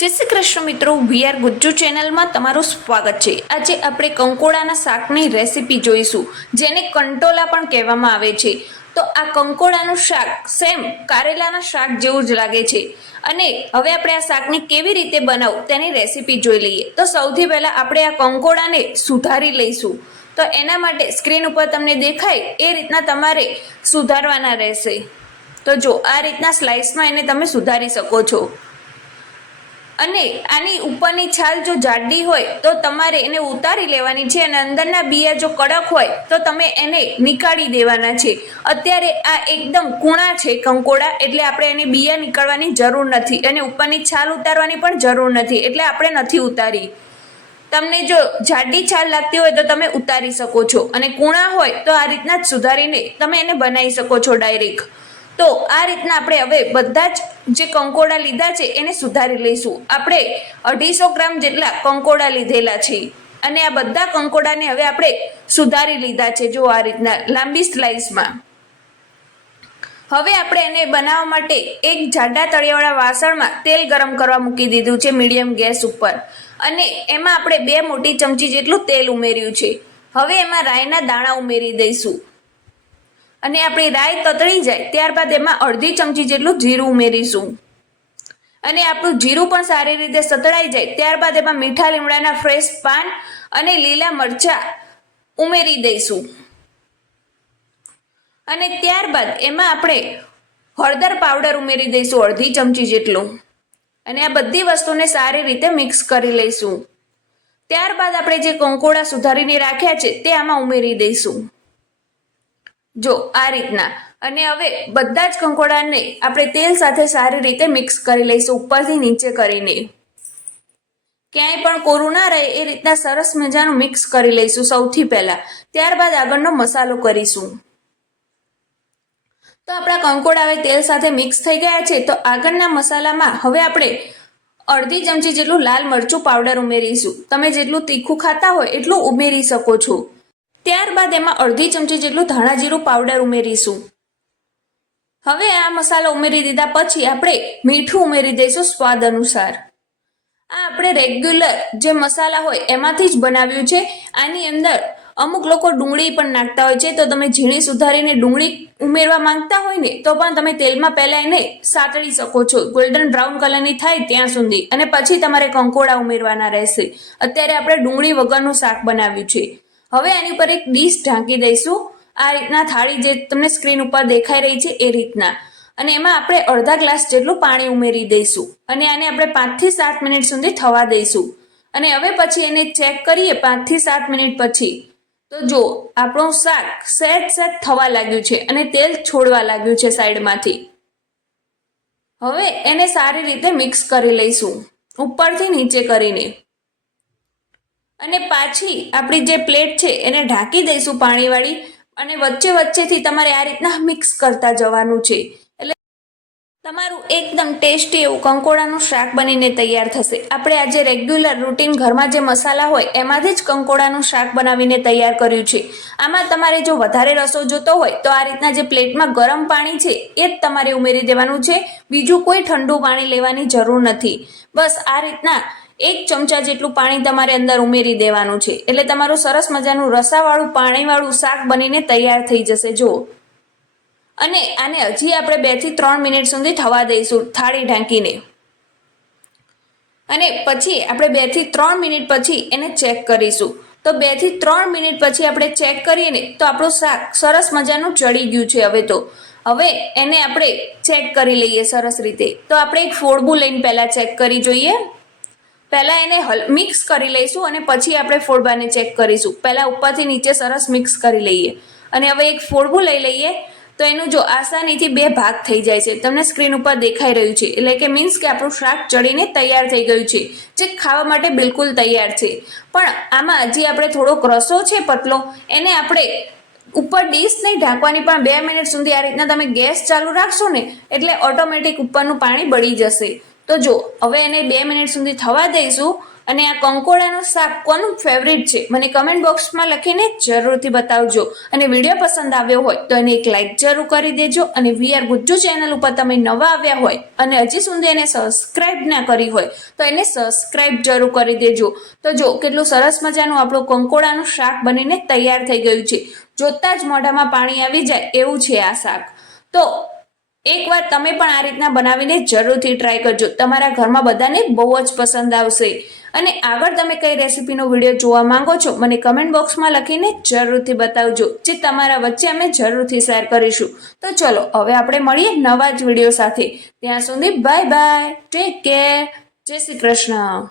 જય શ્રી કૃષ્ણ મિત્રો, વીઆર ગુજ્જુ ચેનલમાં તમારું સ્વાગત છે। આજે આપણે કંકોડાના શાકની રેસીપી જોઈશું, જેને કંટોલા પણ કહેવામાં આવે છે। તો આ કંકોડાનું શાક સેમ કારેલાના શાક જેવું જ લાગે છે। અને હવે આપણે આ શાકને કેવી રીતે બનાવવું તેની રેસીપી જોઈ લઈએ। તો સૌથી પહેલા આપણે આ કંકોડાને સુધારી લઈશું। તો એના માટે સ્ક્રીન ઉપર તમને દેખાય એ રીતના તમારે સુધારવાના રહેશે। તો જો આ રીતના સ્લાઇસમાં એને તમે સુધારી શકો છો। અને આની ઉપરની છાલ જો જાડી હોય તો તમારે એને ઉતારી લેવાની છે, અને અંદરના બિયા જો કડક હોય તો તમે એને નીકાળી દેવાના છે। અત્યારે આ એકદમ કૂણા છે કંકોડા, એટલે આપણે એને બિયા નીકાળવાની જરૂર નથી, અને ઉપરની છાલ ઉતારવાની પણ જરૂર નથી, એટલે આપણે નથી ઉતારી। તમને જો જાડી છાલ લાગતી હોય તો તમે ઉતારી શકો છો, અને કૂણા હોય તો આ રીતના જ સુધારીને તમે એને બનાવી શકો છો ડાયરેક્ટ। તો આ રીતના આપણે હવે બધા જ જે કંકોડા લીધા છે એને સુધારી લઈશું। આપણે 250 ગ્રામ જેટલા કંકોડા લીધેલા છે, અને આ બધા કંકોડાને હવે આપણે સુધારી લીધા છે, જો આ રીતના લાંબી સ્લાઇસમાં। હવે આપણે એને બનાવવા માટે એક જાડા તળિયાવાળા વાસણમાં તેલ ગરમ કરવા મૂકી દીધું છે મીડિયમ ગેસ ઉપર, અને એમાં આપણે 2 મોટી ચમચી જેટલું તેલ ઉમેર્યું છે। હવે એમાં રાઈના દાણા ઉમેરી દઈશું, અને આપણી રાઈ તતળી જાય ત્યારબાદ એમાં અડધી ચમચી જેટલું જીરું ઉમેરીશું, અને આપણું જીરું પણ સારી રીતે સતળાઈ જાય ત્યારબાદ એમાં મીઠા લીમડાના ફ્રેશ પાન અને લીલા મરચાં ઉમેરી દઈશું, અને ત્યારબાદ એમાં આપણે હળદર પાવડર ઉમેરી દઈશું અડધી ચમચી જેટલું, અને આ બધી વસ્તુને સારી રીતે મિક્સ કરી લઈશું। ત્યારબાદ આપણે જે કંકોડા સુધારીને રાખ્યા છે તે આમાં ઉમેરી દઈશું, જો આ રીતના। અને હવે બધા જ કંકોડાને આપણે તેલ સાથે સારી રીતે મિક્સ કરી લઈશું, ઉપરથી નીચે કરીને, ક્યાંય પણ કોરું ના રહે એ રીતના સરસ મજાનું મિક્સ કરી લઈશું સૌથી પહેલા। ત્યારબાદ આગળનો મસાલો કરીશું। તો આપણા કંકોડા હવે તેલ સાથે મિક્સ થઈ ગયા છે, તો આગળના મસાલામાં હવે આપણે અડધી ચમચી જેટલું લાલ મરચું પાવડર ઉમેરીશું। તમે જેટલું તીખું ખાતા હોય એટલું ઉમેરી શકો છો। ત્યારબાદ એમાં અડધી ચમચી જેટલું ધાણા જીરું પાવડર ઉમેરીશું। હવે આ મસાલો ઉમેરી દીધા પછી આપણે મીઠું ઉમેરી દઈશું સ્વાદ અનુસાર। આ આપણે રેગ્યુલર જે મસાલા હોય એમાંથી જ બનાવ્યું છે। આની અંદર અમુક લોકો ડુંગળી પણ નાખતા હોય છે, તો તમે ઝીણી સુધારીને ડુંગળી ઉમેરવા માંગતા હોય ને તો પણ તમે તેલમાં પહેલા એને સાતળી શકો છો, ગોલ્ડન બ્રાઉન કલરની થાય ત્યાં સુધી, અને પછી તમારે કંકોડા ઉમેરવાના રહેશે। અત્યારે આપણે ડુંગળી વગરનું શાક બનાવ્યું છે। હવે આની ઉપર એક ડીશ ઢાંકી દઈશું, આ રીતના થાળી જે તમને સ્ક્રીન ઉપર દેખાઈ રહી છે એ રીતના, અને એમાં આપણે અડધા ગ્લાસ જેટલું પાણી ઉમેરી દઈશું, અને આને આપણે 5 થી 7 મિનિટ સુધી થવા દઈશું। અને હવે પછી એને ચેક કરીએ 5 થી 7 મિનિટ પછી, તો જો આપણું શાક સહેજ થવા લાગ્યું છે અને તેલ છોડવા લાગ્યું છે સાઈડમાંથી। હવે એને સારી રીતે મિક્સ કરી લઈશું ઉપરથી નીચે કરીને, અને પાછી આપણી જે પ્લેટ છે એને ઢાંકી દઈશું પાણીવાળી, અને વચ્ચે વચ્ચેથી તમારે આ રીતના મિક્સ કરતા જવાનું છે, એટલે તમારું એકદમ ટેસ્ટી એવું કંકોડાનું શાક બનીને તૈયાર થશે। આપણે આજે રેગ્યુલર રૂટીન ઘરમાં જે મસાલા હોય એમાંથી જ કંકોડાનું શાક બનાવીને તૈયાર કર્યું છે। આમાં તમારે જો વધારે રસો જોતો હોય તો આ રીતના જે પ્લેટમાં ગરમ પાણી છે એ જ તમારે ઉમેરી દેવાનું છે, બીજું કોઈ ઠંડુ પાણી લેવાની જરૂર નથી। બસ આ રીતના 1 ચમચા જેટલું પાણી તમારે અંદર ઉમેરી દેવાનું છે, એટલે તમારું સરસ મજાનું રસાવાળું પાણીવાળું શાક બનીને તૈયાર થઈ જશે જો। અને આને હજી આપણે 2 થી 3 મિનિટ સુધી થવા દઈશું થાળી ઢાંકીને, અને પછી આપણે 2 થી 3 મિનિટ પછી એને ચેક કરીશું। તો 2 થી 3 મિનિટ પછી આપણે ચેક કરીએ ને તો આપણું શાક સરસ મજાનું ચડી ગયું છે। હવે એને આપણે ચેક કરી લઈએ સરસ રીતે। તો આપણે એક ફોડબું લઈને પહેલા ચેક કરી જોઈએ, પહેલા એને મિક્સ કરી લઈશું અને પછી આપણે ફોડબાને ચેક કરીશું। પહેલા ઉપરથી નીચે સરસ મિક્સ કરી લઈએ, અને હવે એક ફોડબું લઈ લઈએ, તો એનું જો આસાનીથી 2 ભાગ થઈ જાય છે, તમને સ્ક્રીન ઉપર દેખાઈ રહ્યું છે, એટલે કે મીન્સ કે આપણું શાક ચડીને તૈયાર થઈ ગયું છે, જે ખાવા માટે બિલકુલ તૈયાર છે। પણ આમાં હજી આપણે થોડોક રસો છે પતલો, એને આપણે ઉપર ડીશ નહીં ઢાંકવાની, પણ 2 મિનિટ સુધી આ રીતના તમે ગેસ ચાલુ રાખશો ને એટલે ઓટોમેટિક ઉપરનું પાણી બળી જશે। તો જો હવે એને 2 મિનિટ સુધી થવા દઈશું, અને આ કંકોડાનું શાક કોનું ફેવરિટ છે મને કમેન્ટ બોક્સમાં લખીને જરૂરથી બતાવજો. અને વિડીયો પસંદ આવ્યો હોય તો એને એક લાઈક જરૂર કરી દેજો. અને વીઆર ગુજ્જુ ચેનલ ઉપર તમે નવા આવ્યા હોય અને હજી સુધી એને સબસ્ક્રાઇબ ના કરી હોય તો એને સબસ્ક્રાઇબ જરૂર કરી દેજો. તો જો કેટલું સરસ મજાનું આપણું કંકોડાનું શાક બનીને તૈયાર થઈ ગયું છે. જોતા જ મોઢામાં પાણી આવી જાય એવું છે આ શાક. તો એકવાર તમે પણ આ રીતના બનાવીને જરૂરથી ટ્રાય કરજો. તમારા ઘરમાં બધાને બહુ જ પસંદ આવશે. અને આગળ તમે કઈ રેસીપીનો વિડીયો જોવા માંગો છો મને કમેન્ટ બોક્સમાં લખીને જરૂરથી બતાવજો, જે તમારા વચ્ચે અમે જરૂરથી શેર કરીશું. તો ચલો હવે આપણે મળીએ નવા જ વિડીયો સાથે. ત્યાં સુધી બાય બાય, ટેક કેર, જય શ્રી કૃષ્ણ.